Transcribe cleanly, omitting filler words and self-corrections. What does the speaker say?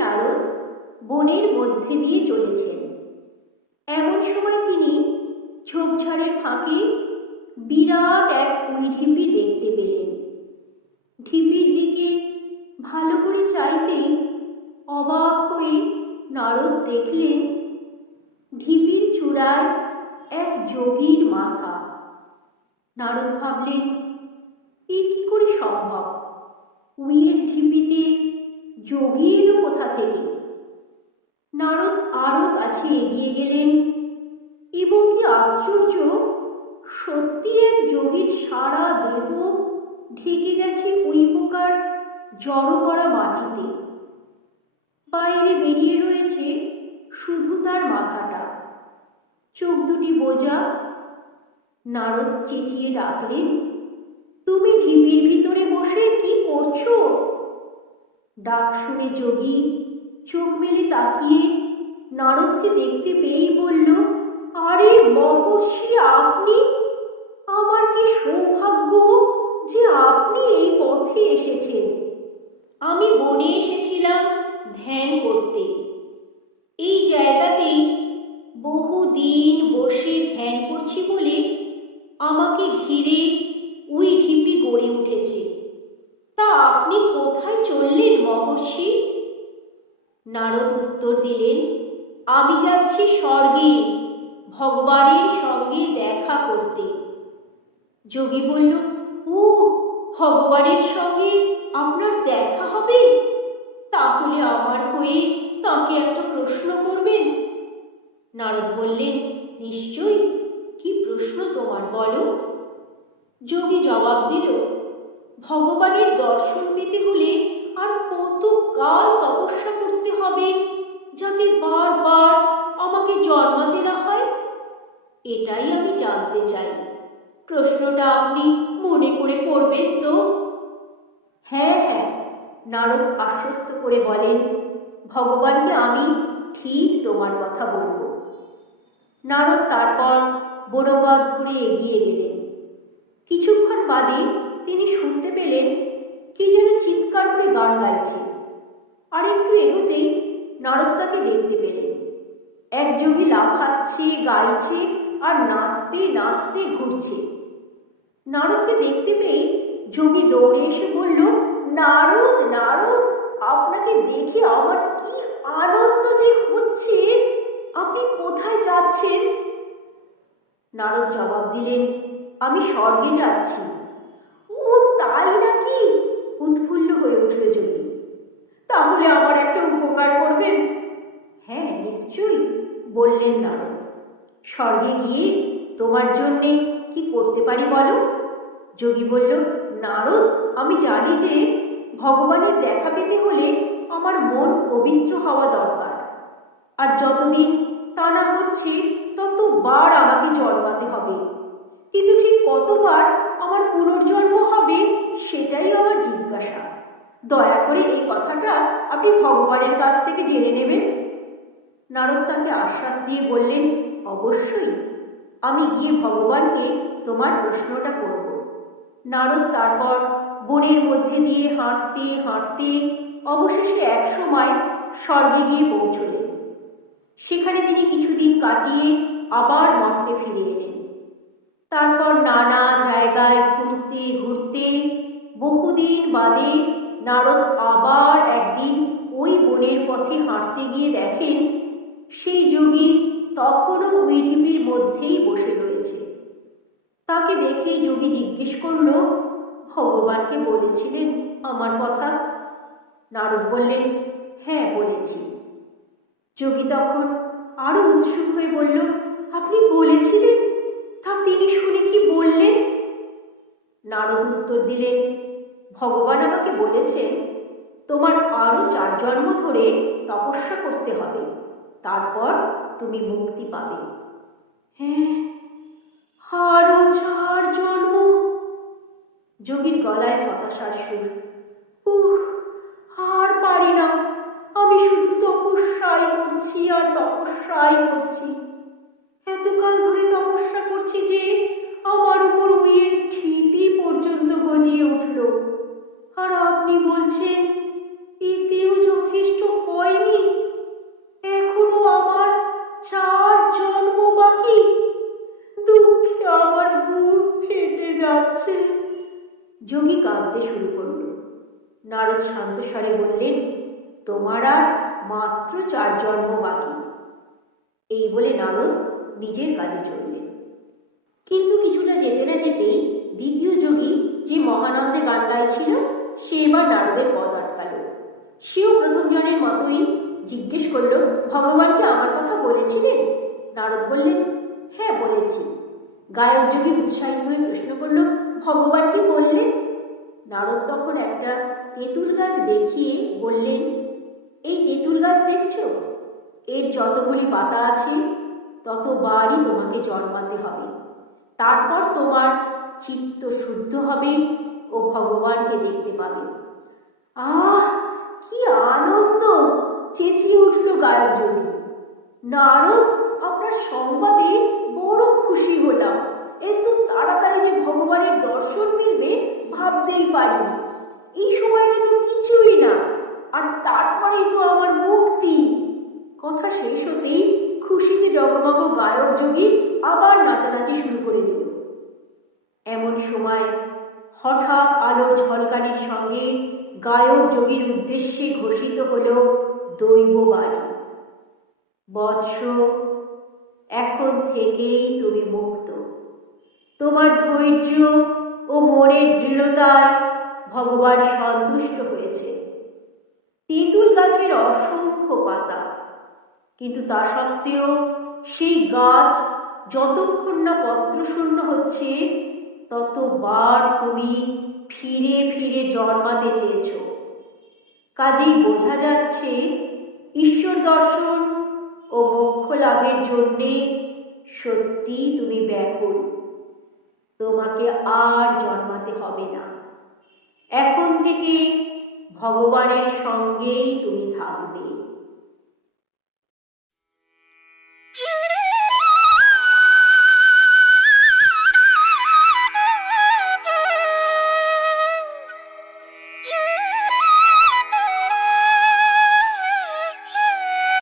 নারদ বনের মধ্যে দিয়ে চলেছেন। এমন সময় তিনি ঝোপঝাড়ের ফাঁকে বিরাট এক উই ঢিপি দেখতে পেলেন। ঢিপির দিকে ভালো করে চাইতেই অবাক হয়ে নারদ দেখলেন ঢিপির চূড়ায় এক যোগীর মাথা। নারদ ভাবলেন, এ কি করে সম্ভব? উইয়ের ঢিপিতে যোগী এলো কোথা থেকে? নারদ আরো কাছে এগিয়ে গেলেন এবং কি আশ্চর্য, সত্যি এক যোগীর সারা দেহ ঢেকে গেছে উই পোকার জড়ো করা মাটিতে। বাইরে বেরিয়ে রয়েছে শুধু তার মাথাটা, চোখ দুটি বোজা। নারদ চেঁচিয়ে ডাকলেন, তুমি ঢিপির ভিতরে বসে কি করছো? ডাক শুনে যোগী চোখ মেলে তাকিয়ে নারদকে দেখতে পেয়েই বলল, আরে মহর্ষি, আপনি! আমার কি সৌভাগ্য যে আপনি এই পথে এসেছেন। আমি বনে এসেছিলাম ধ্যান করতে। এই জায়গাতেই বহুদিন বসে ধ্যান করছি বলে আমাকে ঘিরে উই ঢিপি গড়ে উঠেছে। তা আপনি কোথায় চললেন মহর্ষি? নারদ উত্তর দিলেন, আমি যাচ্ছি স্বর্গে ভগবানের সঙ্গে দেখা করতে। যোগী বলল, ও, ভগবানের সঙ্গে আপনার দেখা হবে? তাহলে আমার হয়ে তাকে একটা প্রশ্ন করবেন। নারদ বললেন, নিশ্চয়ই, কি প্রশ্ন তোমার, বলো। যোগী জবাব দিল, ভগবানের দর্শন পেতে হলে আর কত কাল তপস্যা করতে হবে যাতে বারবার আমাকে জন্মাতে না হয়? এটাই আমি জানতে চাই। প্রশ্নটা আপনি মনে করে করবেন তো? হ্যাঁ হ্যাঁ, নারদ আশ্বস্ত করে বলেন, ভগবানকে আমি ঠিক তোমার কথা বলবো। নারদ তারপর বনপথ ধরে এগিয়ে গেলেন। কিছুক্ষণ বাদে তিনি শুনতে পেলেন কে যেন চিৎকার করে গান গাইছে। আর একটু এগোতেই নারদ তাকে দেখতে পেলেন। এক যোগী লাফাচ্ছে, গাইছে আর নাচতে নাচতে ঘুরছে। নারদকে দেখতে পেয়ে যোগী দৌড়ে এসে বলল, নারদ, নারদ, আপনাকে দেখে আমার কি আনন্দ যে হচ্ছে! আপনি কোথায় যাচ্ছেন? নারদ জবাব দিলেন, আমি স্বর্গে যাচ্ছি। ও তাই নাকি? উৎফুল্ল হয়ে উঠল যোগী। তাহলে আমার একটা উপকার করবেন? হ্যাঁ নিশ্চয়ই, বললেন নারদ। স্বর্গে গিয়ে তোমার জন্যে কি করতে পারি বলো? যোগী বলল, নারদ, আমি জানি যে ভগবানের দেখা পেতে হলে আমার মন পবিত্র হওয়া দরকার। আর যতদিন তা না হচ্ছে ততবার আমাকে জন্মাতে হবে। কিন্তু ঠিক কতবার আমার পুনর্জন্ম হবে সেটাই আমার জিজ্ঞাসা। দয়া করে এই কথাটা আপনি ভগবানের কাছ থেকে জেনে নেবেন। নারদ তাকে আশ্বাস দিয়ে বললেন, অবশ্যই, আমি গিয়ে ভগবানকে তোমার প্রশ্নটা করব। নারদ তারপর বনের মধ্যে দিয়ে হাঁটতে হাঁটতে অবশেষে এক সময় স্বর্গে গিয়ে পৌঁছলেন। সেখানে তিনি কিছুদিন কাটিয়ে আবার মর্তে ফিরে এলেন। তারপর নানা জায়গায় ঘুরতে ঘুরতে বহুদিন বাদে নারদ আবার একদিন ওই বনের পথে হাঁটতে গিয়ে দেখেন সেই যোগী তখনও উই ঢিপির মধ্যেই বসে রয়েছে। তাকে দেখেই যোগী জিজ্ঞেস করল, ভগবানকে বলেছিলেন আমার কথা? নারদ বললেন, হ্যাঁ বলেছি। যোগী তখন আরো উৎসুক হয়ে বলল, আপনি বলেছিলেন? তা তিনি শুনে কি বললেন? নারদ উত্তর দিলেন, ভগবান আমাকে বলেছেন তোমার আরো 4 জন্ম ধরে তপস্যা করতে হবে, তারপর তুমি মুক্তি পাবে। হ্যাঁ, আরো 4 জন্ম? যোগীর গলায় হতাশার সুর। আর পারি না, আমি শুধু তপস্যাই করছি আর তপস্যাই করছি। এতকাল ধরে তপস্যা করছি যে আমার উপর উইয়ের ঢিপি পর্যন্ত গজিয়ে উঠল। আর আপনি বলছেন এতেও যথেষ্ট হয় যোগী কাঁদতে শুরু করল। নারদ শান্ত স্বরে বললেন, তোমার আর মাত্র 4 জন্ম বাকি। এই বলে নারদ নিজের কাজে চললেন। কিন্তু কিছুটা যেতে না যেতেই দ্বিতীয় যোগী, যে মহানন্দে গান গাইছিল, সে এবার নারদের পথ আটকাল। সেও প্রথম জনের মতোই জিজ্ঞেস করল, ভগবানকে আমার কথা বলেছিলেন? নারদ বললেন, হ্যাঁ বলেছি। গায়ক যোগী উৎসাহিত হয়ে প্রশ্ন করল, ভগবান কি বললেন? নারদ তখন একটা তেঁতুল গাছ দেখিয়ে বললেন, এই তেঁতুল গাছ দেখছো? এর যতগুলি পাতা আছে ততবারই তোমাকে জন্মাতে হবে। তারপর তোমার চিত্ত শুদ্ধ হবে ও ভগবানকে দেখতে পাবে। আহ, কি আনন্দ! চেঁচিয়ে উঠল গায়ক যোগী। নারদ, আপনার সংবাদে বড় খুশি হলাম। এত তাড়াতাড়ি যে ভগবানের দর্শন মিলবে ভাবতেই পারিনি। এই সময়টা তো কিছুই না, আর তারপরেই তো আমার মুক্তি। কথা শেষ হতেই খুশিতে ডগমগ গায়ক যোগী আবার নাচানাচি শুরু করে দিল। এমন সময় হঠাৎ আলোর ঝলকানির সঙ্গে গায়ক যোগীর উদ্দেশ্যে ঘোষিত হল দৈববাণী, বৎস, এখন থেকেই তুমি মুক্ত। তোমার ধৈর্য ও মনের দৃঢ়তায় ভগবান সন্তুষ্ট হয়েছে। তেঁতুল গাছের অসংখ্য পাতা, কিন্তু তা সত্ত্বেও সেই গাছ যতক্ষণ না পত্রশূন্য হচ্ছে ততবার তুমি ফিরে ফিরে জন্মাতে চেয়েছ। কাজেই বোঝা যাচ্ছে ঈশ্বর দর্শন ও মোক্ষ লাভের জন্যে সত্যি তুমি ব্যাকুল। তোমাকে আর জন্মাতে হবে না। এখন থেকে ভগবানের সঙ্গেই তুমি থাকবে।